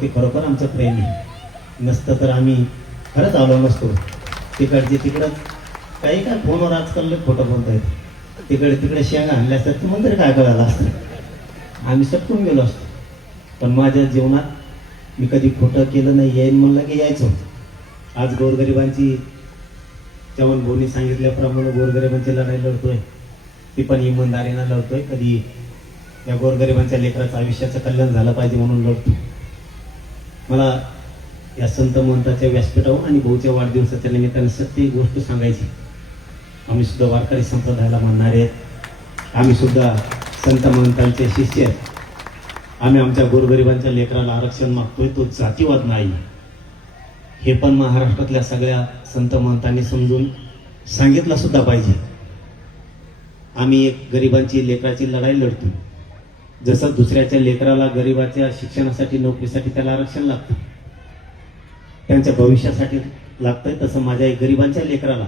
ते खरोखर आमचं प्रेम आहे. नसतं तर आम्ही खरंच आलो नसतो. तिकडचे तिकडं काही काय फोनवर आजकाल खोटं बोलता येत. तिकडे शेंगा आणल्या असतात तर मंदिर काय कळालं असतं, आम्ही सटकून गेलो असतो. पण माझ्या जीवनात मी कधी खोटं केलं नाही. येईन म्हणलं की यायचो. आज गोरगरिबांची चव्हाण भाऊनी सांगितल्याप्रमाणे गोरगरिबांची लढाई लढतोय, ती पण इमानदारीनं लढतोय. कधी या गोरगरिबांच्या लेकराचं आयुष्याचं कल्याण झालं पाहिजे म्हणून लढतो. मला या संत महंताच्या व्यासपीठावर आणि भाऊच्या वाढदिवसाच्या निमित्ताने सत्य गोष्ट सांगायची. आम्ही सुद्धा वारकरी संप्रदायाला मानणारे आहेत. आम्ही सुद्धा संत महंतांचे शिष्य आहेत. आम्ही आमच्या गोरगरिबांच्या लेकराला आरक्षण मागतोय, तो जातीवाद नाही. हे पण महाराष्ट्रातल्या सगळ्या संत महंतांनी समजून सांगितलं सुद्धा पाहिजे. आम्ही एक गरिबांची लेकराची लढाई लढतो. जसं दुसऱ्याच्या लेकराला गरिबाच्या शिक्षणासाठी नोकरीसाठी त्याला आरक्षण लागतं, त्यांच्या भविष्यासाठी लागतंय, तसं माझ्या एक गरिबांच्या लेकराला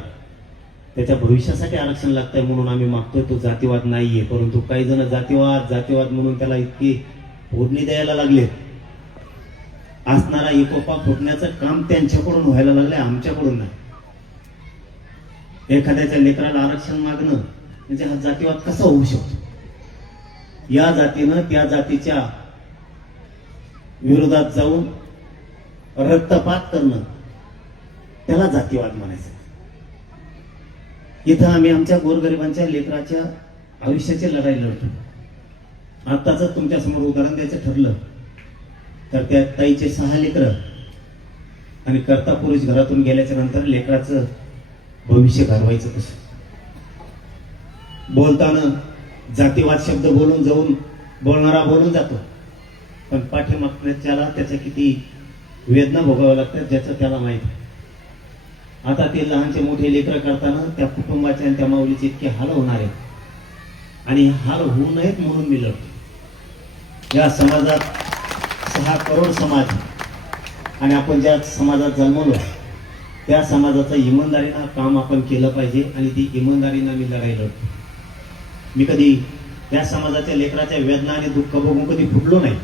त्याच्या भविष्यासाठी आरक्षण लागतंय. म्हणून आम्ही मागतोय. तो जातीवाद नाहीये. परंतु काही जण जातीवाद म्हणून त्याला इतकी फोडणी द्यायला लागले. असणारा एकोपा फुटण्याचं काम त्यांच्याकडून व्हायला लागलंय, आमच्याकडून नाही. एखाद्याच्या लेकराला आरक्षण मागणं म्हणजे हा जातीवाद कसा होऊ शकतो? या जातीनं त्या जातीच्या विरोधात जाऊन रक्तपात करणं त्याला जातीवाद म्हणायचं. इथं आम्ही आमच्या गोरगरिबांच्या लेकराच्या आयुष्याची लढाई लढतो. आताच तुमच्या समोर उदाहरण द्यायचं ठरलं तर त्या ताईचे 6 लेकरं आणि कर्ता पुरुष घरातून गेल्याच्या नंतर लेकराचं भविष्य घडवायचं कसं? बोलताना जातीवाद शब्द बोलणारा बोलून जातो, पण पाठीमागच्याला त्याच्या किती वेदना भोगाव्या लागतात ज्याचं त्याला माहिती. आता ते लहानचे मोठे लेकरं करताना त्या कुटुंबाचे आणि त्या माऊलीचे इतके हाल होणार आहेत. आणि हाल होऊ नयेत म्हणून मी लढतो. या समाजात 6 करोड समाज आणि आपण ज्या समाजात जन्मलो त्या समाजाचं इमानदारीनं काम आपण केलं पाहिजे आणि ती इमानदारीनं मी लढाई लढतो. मी कधी त्या समाजाच्या लेकराच्या वेदना आणि दुःख बघून कधी फुटलो नाही.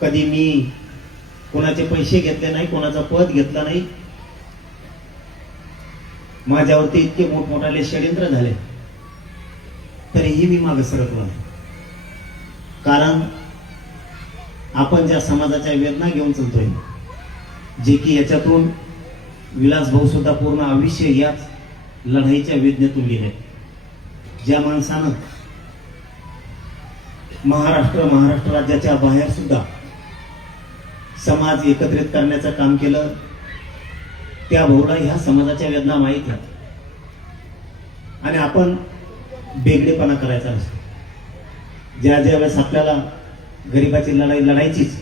कधी मी कोणाचे पैसे घेतले नाही, कोणाचं पद घेतलं नाही. माझ्यावरती इतके मोठमोठाले षड्यंत्र झाले तरीही मी मागे सरकलो नाही. कारण आपण ज्या समाजाच्या वेदना घेऊन चालतोय, जे की याच्यातून विलास भाऊ सुद्धा पूर्ण आयुष्य याच लढाईच्या वेदनेतून गेले. ज्या माणसानं महाराष्ट्र राज्याच्या बाहेर सुद्धा समाज एकत्रित करण्याचं काम केलं, त्या भाऊला ह्या समाजाच्या वेदना माहीत आहेत. आणि आपण बेगडेपणा करायचा नसतो. ज्या वेळेस आपल्याला गरिबाची लढाई लढायचीच,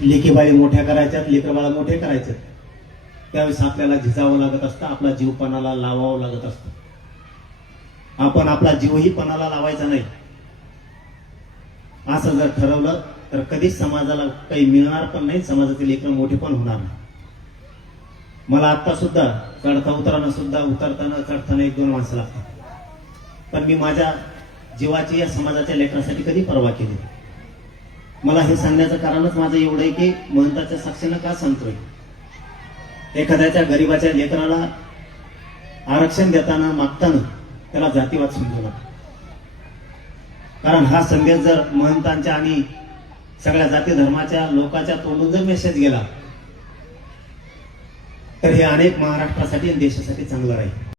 लेकीबाळी मोठ्या करायच्यात, लेकरबाळा मोठे करायचे, त्यावेळेस आपल्याला झिजावं लागत असतं, आपला जीव पणाला लावावं लागत असतं. आपण आपला जीवही पणाला लावायचा नाही. असं जर ठरवलं तर कधीच समाजाला काही मिळणार पण नाही, समाजाचे लेकर मोठे पण होणार नाही. मला आता सुद्धा उतरताना 1-2 माणसं लागतात, पण मी माझ्या जीवाची या समाजाच्या लेकरासाठी कधी पर्वा केली. मला हे सांगण्याचं कारणच माझं एवढं आहे की महंताच्या साक्षीनं का सांगतोय, एखाद्याच्या गरीबाच्या लेकराला आरक्षण देताना मागताना त्याला जातीवाद समजू नका. कारण हा संदेश जर महंतांच्या आणि सगळ्या जाती धर्माच्या लोकांच्या तोंडून जर मेसेज गेला तर हे अनेक महाराष्ट्रासाठी आणि देशासाठी चांगलं राहील.